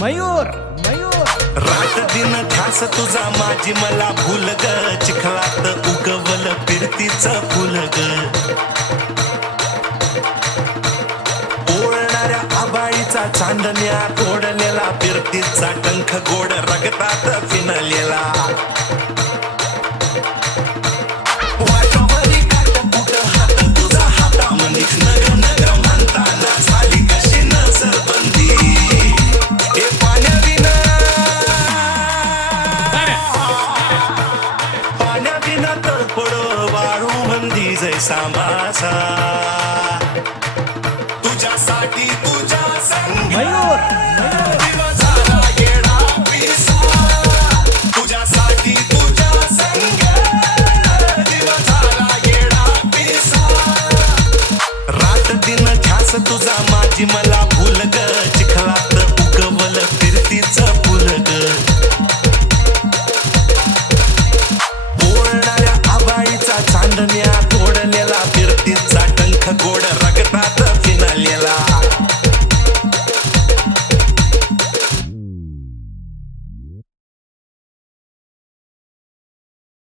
मयूर मयूर. रात दिन ध्यास तुझा माझी मला भूल ग. चिखलात उगवल फिरतीच फुल ग. ओळणाऱ्या आबाळीचा चांदण्या तोडलेला फिरतीचा टंख गोड रगतात फिनलेला. जैसा मासा तुझ्यासाठी तुझ्या मयूर दिवस झाला येडा पिसा तुझ्यासाठी